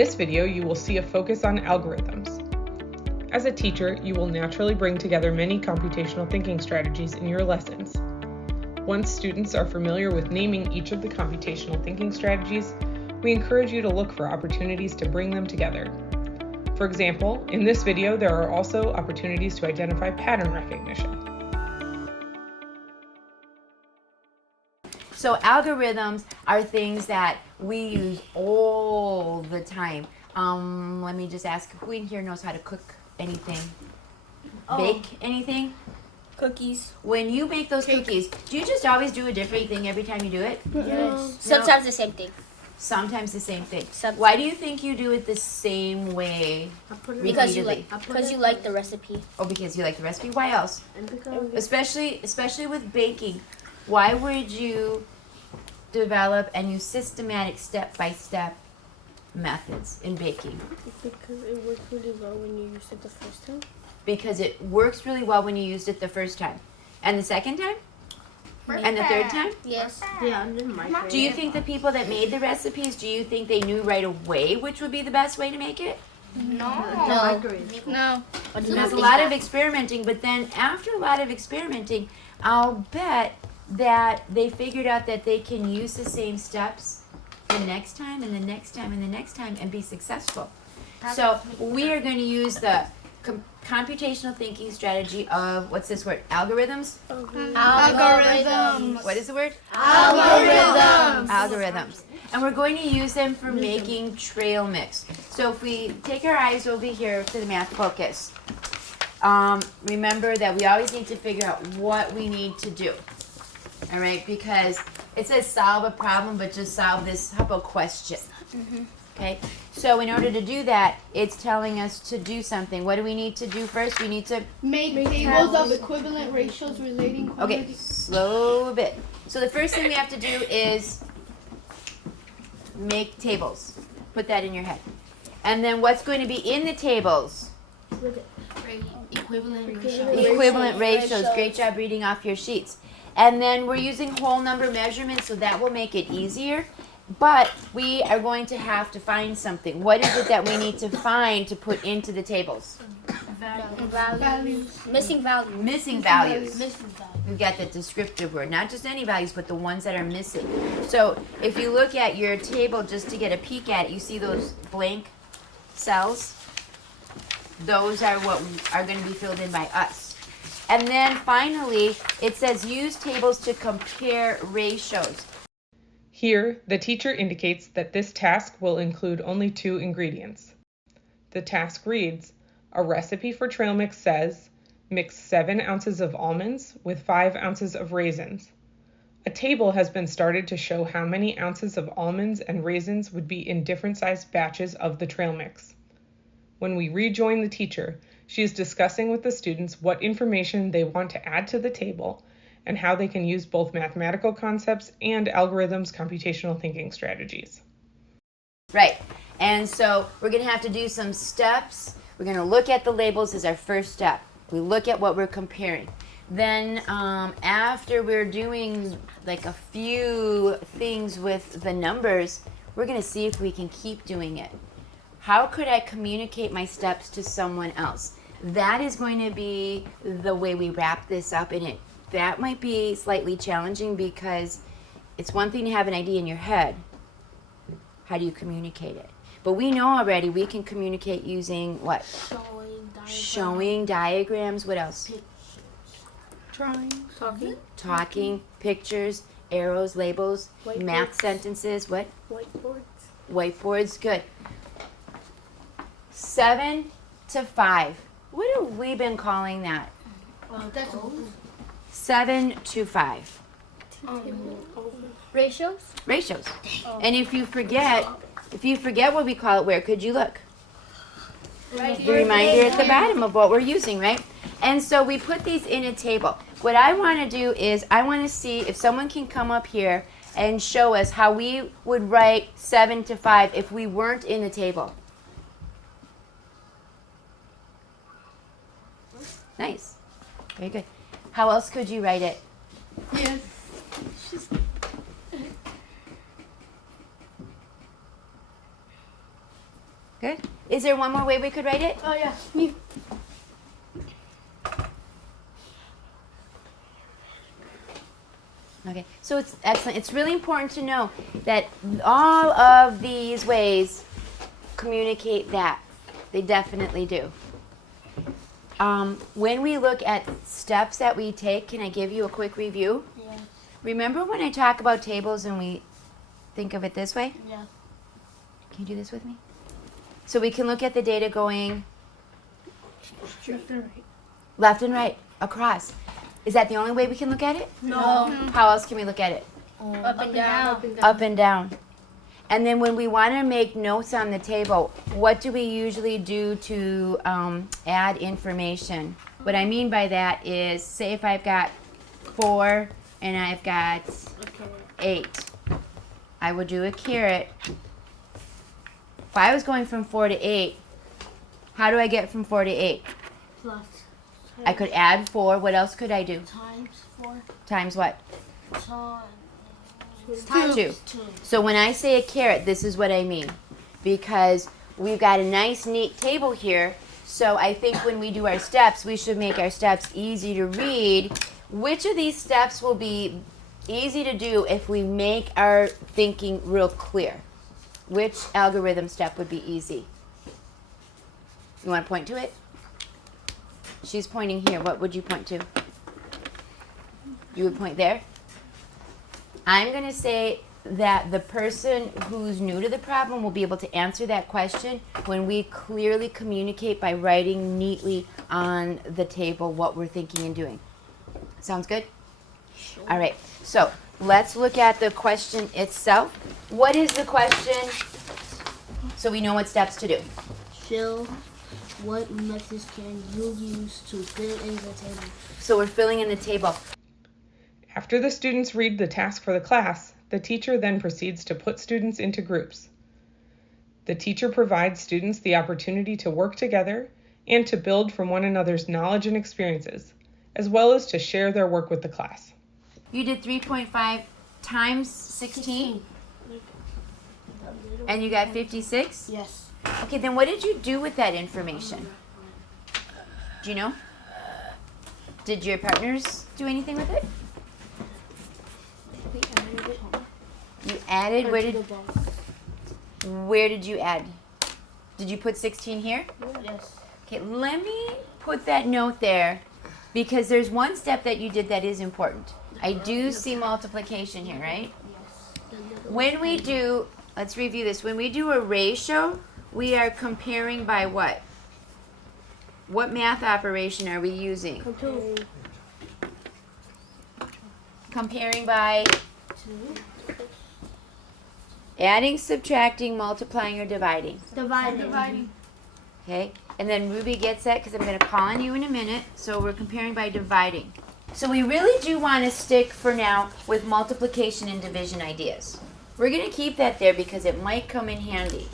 this video, you will see a focus on algorithms. As a teacher, you will naturally bring together many computational thinking strategies in your lessons. Once students are familiar with naming each of the computational thinking strategies, we encourage you to look for opportunities to bring them together. For example, in this video, there are also opportunities to identify pattern recognition. So algorithms are things that we use all the time. Let me just ask, who in here knows how to cook anything? Bake anything? Cookies. When you make those cookies, do you just always do a different thing every time you do it? Yes. Sometimes the same thing. Sometimes the same thing. Sometimes. Why do you think you do it the same way Because you repeatedly? like the recipe. Oh, because you like the recipe? Why else? Especially with baking. Why would you develop and use systematic step-by-step methods in baking? Because it worked really well when you used it the first time. Because it works really well when you used it the first time. And the second time? And the third time? Yes. Yeah, under the microwave. Do you think the people that made the recipes, do you think they knew right away which would be the best way to make it? No. There's a lot of experimenting, but then after a lot of experimenting, I'll bet that they figured out that they can use the same steps the next time and the next time and the next time and be successful. So we are going to use the computational thinking strategy of, what's this word? Algorithms? Algorithms. What is the word? Algorithms. Algorithms. And we're going to use them for making trail mix. So if we take our eyes over here to the math focus, remember that we always need to figure out what we need to do. All right, because it says solve a problem, but just solve this, how about question? Okay, so in order to do that, it's telling us to do something. What do we need to do first? We need to Make tables of equivalent ratios relating quantity. okay, slow a bit. So the first thing we have to do is make tables. Put that in your head. And then what's going to be in the tables? Equivalent ratios. Great job reading off your sheets. And then we're using whole number measurements, so that will make it easier. But we are going to have to find something. What is it that we need to find to put into the tables? Values. Missing values. Missing values. We've got the descriptive word, not just any values, but the ones that are missing. So if you look at your table just to get a peek at it, you see those blank cells? Those are what are going to be filled in by us. And then finally, it says use tables to compare ratios. Here, the teacher indicates that this task will include only 2 ingredients. The task reads, a recipe for trail mix says, mix 7 ounces of almonds with 5 ounces of raisins. A table has been started to show how many ounces of almonds and raisins would be in different sized batches of the trail mix. When we rejoin the teacher, she is discussing with the students what information they want to add to the table and how they can use both mathematical concepts and algorithms' computational thinking strategies. Right, and so we're going to have to do some steps. We're going to look at the labels as our first step. We look at what we're comparing. Then after we're doing like a few things with the numbers, we're going to see if we can keep doing it. How could I communicate my steps to someone else? That is going to be the way we wrap this up in it. That might be slightly challenging because it's one thing to have an idea in your head. How do you communicate it? But we know already we can communicate using what? Showing diagrams. What else? Drawing. Talking, pictures, arrows, labels, math sentences. What? Whiteboards. Good. 7 to 5. What have we been calling that? 7 to 5. Ratios. And if you forget what we call it, where could you look? The reminder at the bottom of what we're using, right? And so we put these in a table. What I want to do is I want to see if someone can come up here and show us how we would write 7 to 5 if we weren't in the table. Nice. Very good. How else could you write it? Yes. Good. Is there one more way we could write it? Oh, yeah. Okay, so it's excellent. It's really important to know that all of these ways communicate that. They definitely do. When we look at steps that we take, can I give you a quick review? Yeah. Remember when I talk about tables and we think of it this way? Yeah. Can you do this with me? So we can look at the data going left and right, across. Is that the only way we can look at it? No. How else can we look at it? Up and down. Up and down. And then when we want to make notes on the table, what do we usually do to add information? What I mean by that is, say if I've got 4 and I've got 8, I would do a caret. If I was going from 4 to 8, how do I get from 4 to 8? Plus. I could add 4. What else could I do? Times 4. Times what? Times 2. So when I say a caret, this is what I mean. Because we've got a nice, neat table here. So I think when we do our steps, we should make our steps easy to read. Which of these steps will be easy to do if we make our thinking real clear? Which algorithm step would be easy? You want to point to it? She's pointing here. What would you point to? You would point there? I'm going to say that the person who's new to the problem will be able to answer that question when we clearly communicate by writing neatly on the table what we're thinking and doing. Sounds good? Sure. All right. So let's look at the question itself. What is the question? So we know what steps to do. Fill. What methods can you use to fill in the table? So we're filling in the table. After the students read the task for the class, the teacher then proceeds to put students into groups. The teacher provides students the opportunity to work together and to build from one another's knowledge and experiences, as well as to share their work with the class. You did 3.5 times 16, and you got 56? Yes. Okay, then what did you do with that information? Do you know? Did your partners do anything with it? We added it. You added, where did you add? Did you put 16 here? Yes. Okay, let me put that note there because there's one step that you did that is important. I do see multiplication here, right? When we do, let's review this. When we do a ratio, we are comparing by what? What math operation are we using? Comparing by adding, subtracting, multiplying, or dividing. Dividing. Okay, and then Ruby gets that because I'm going to call on you in a minute. So we're comparing by dividing. So we really do want to stick for now with multiplication and division ideas. We're going to keep that there because it might come in handy.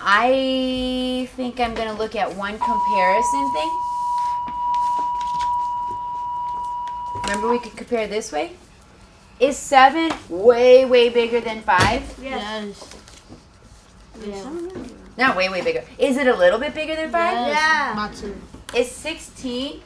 I think I'm going to look at one comparison thing. Remember we could compare this way? Is 7 way, way bigger than 5? Yes. Yeah. Not way, way bigger. Is it a little bit bigger than 5? Yeah. Not too. Is 16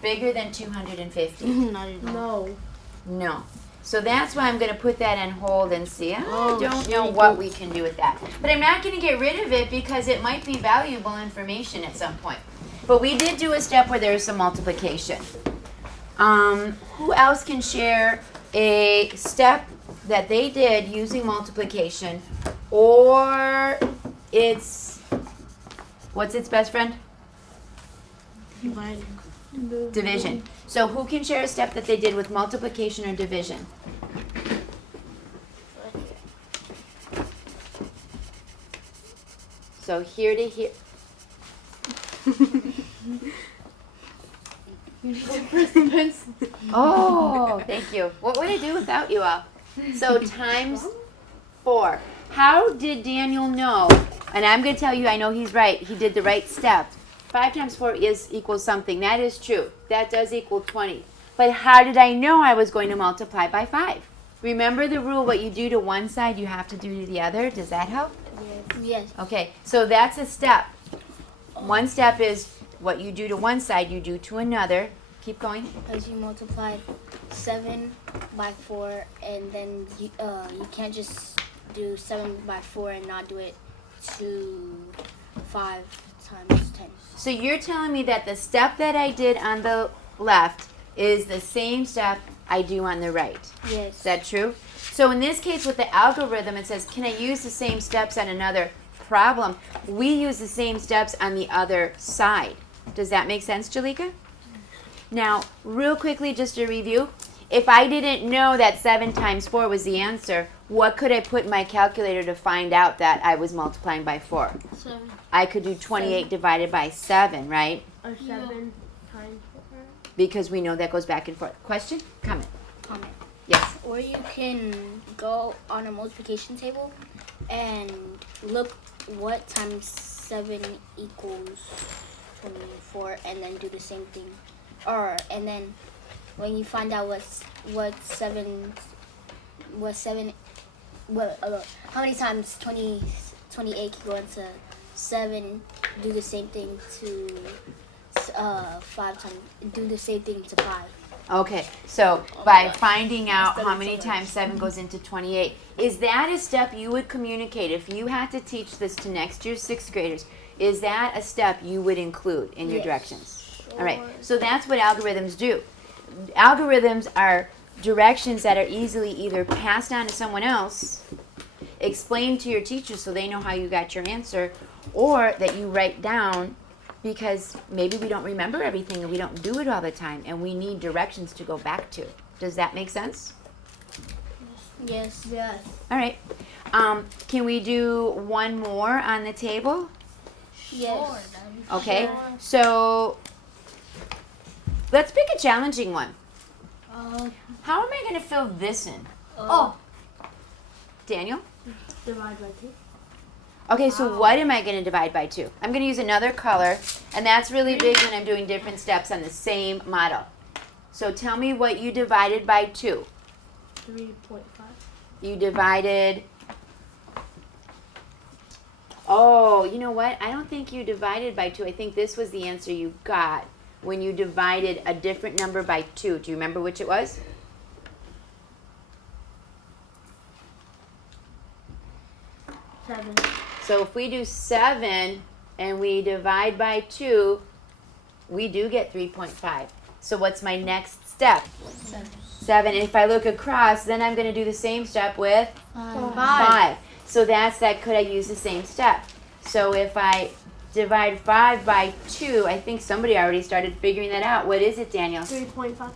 bigger than 250? Not at all. No. No. So that's why I'm going to put that on hold and see. I don't know what we can do with that. But I'm not going to get rid of it because it might be valuable information at some point. But we did do a step where there's some multiplication. Who else can share a step that they did using multiplication, or it's, what's its best friend? Dividing. Division. So who can share a step that they did with multiplication or division? So here to here. Oh, thank you. What would I do without you all? So times 4. How did Daniel know? And I'm going to tell you, I know he's right. He did the right step. 5 times 4 equals something. That is true. That does equal 20. But how did I know I was going to multiply by 5? Remember the rule, what you do to one side, you have to do to the other. Does that help? Yes. Okay, so that's a step. One step is what you do to one side, you do to another. Keep going. As you multiply 7 by 4, and then you can't just do 7 by 4 and not do it to 5 times 10. So you're telling me that the step that I did on the left is the same step I do on the right. Yes. Is that true? So in this case with the algorithm, it says, can I use the same steps on another problem? We use the same steps on the other side. Does that make sense, Jalika? Now, real quickly, just to review, if I didn't know that 7 times 4 was the answer, what could I put in my calculator to find out that I was multiplying by 4? 7. I could do 28 divided by 7, right? Or 7 times 4. Because we know that goes back and forth. Question? Comment. Comment. Yes. Or you can go on a multiplication table and look what times 7 equals 24, and then do the same thing. And then when you find out how many times 28 can go into 7, do the same thing to 5 times, do the same thing to 5. Okay, so by finding out That's how the many next times 7 goes into 28, is that a step you would communicate if you had to teach this to next year's 6th graders? Is that a step you would include in your Yes. directions? All right, so that's what algorithms do. Algorithms are directions that are easily either passed on to someone else, explained to your teacher so they know how you got your answer, or that you write down because maybe we don't remember everything and we don't do it all the time and we need directions to go back to. Does that make sense? Yes. Yes. All right. Can we do one more on the table? Yes. Okay. So let's pick a challenging one. How am I going to fill this in? Daniel? Divide by 2. Okay, so what am I going to divide by 2? I'm going to use another color, and that's really big when I'm doing different steps on the same model. So tell me what you divided by 2. 3.5. You divided... Oh, you know what? I don't think you divided by 2. I think this was the answer you got when you divided a different number by 2. Do you remember which it was? Seven. So if we do 7 and we divide by 2, we do get 3.5. So what's my next step? 7. And if I look across, then I'm going to do the same step with 5. So that's that could I use the same step. So if I divide 5 by 2, I think somebody already started figuring that out. What is it, Daniel? 3.5.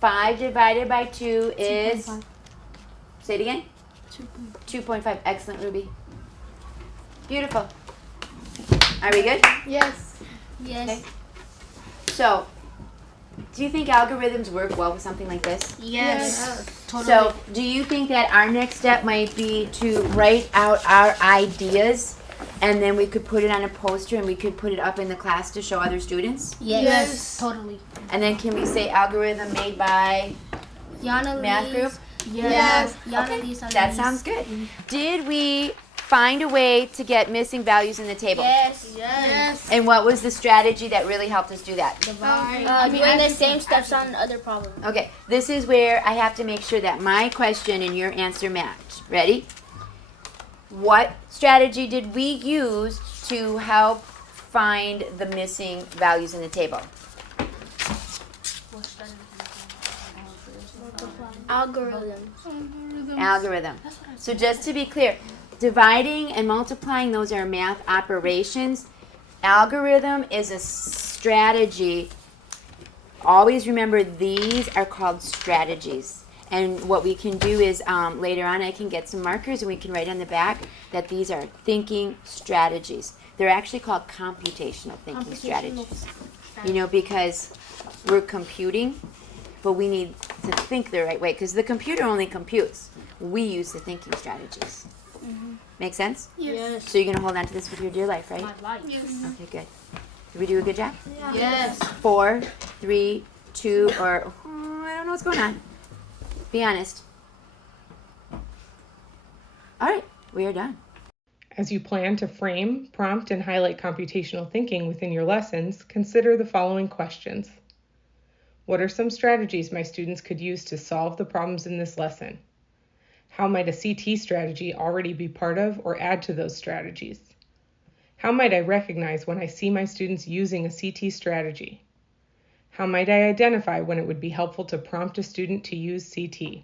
5 divided by 2 is... 2.5. Say it again. 2.5. Excellent, Ruby. Beautiful. Are we good? Yes. Yes. Okay. So, do you think algorithms work well with something like this? Yes. Totally. So, do you think that our next step might be to write out our ideas and then we could put it on a poster and we could put it up in the class to show other students? Yes. Totally. And then can we say algorithm made by Yana math Lee's- group? Yes. Yana Okay. Lee's That ideas. sounds good. Did we find a way to get missing values in the table? Yes. Yes. And what was the strategy that really helped us do that? Doing the same steps on other problems. Okay, this is where I have to make sure that my question and your answer match. Ready? What strategy did we use to help find the missing values in the table? Algorithm. So just to be clear, dividing and multiplying, those are math operations. Algorithm is a strategy. Always remember these are called strategies. And what we can do is later on I can get some markers and we can write on the back that these are thinking strategies. They're actually called computational thinking strategies. You know, because we're computing, but we need to think the right way because the computer only computes. We use the thinking strategies. Make sense? Yes. So you're going to hold on to this with your dear life, right? My life. Okay, good. Did we do a good job? Yes. 4, 3, 2, or I don't know what's going on. Be honest. All right, we are done. As you plan to frame, prompt, and highlight computational thinking within your lessons, consider the following questions. What are some strategies my students could use to solve the problems in this lesson? How might a CT strategy already be part of or add to those strategies? How might I recognize when I see my students using a CT strategy? How might I identify when it would be helpful to prompt a student to use CT?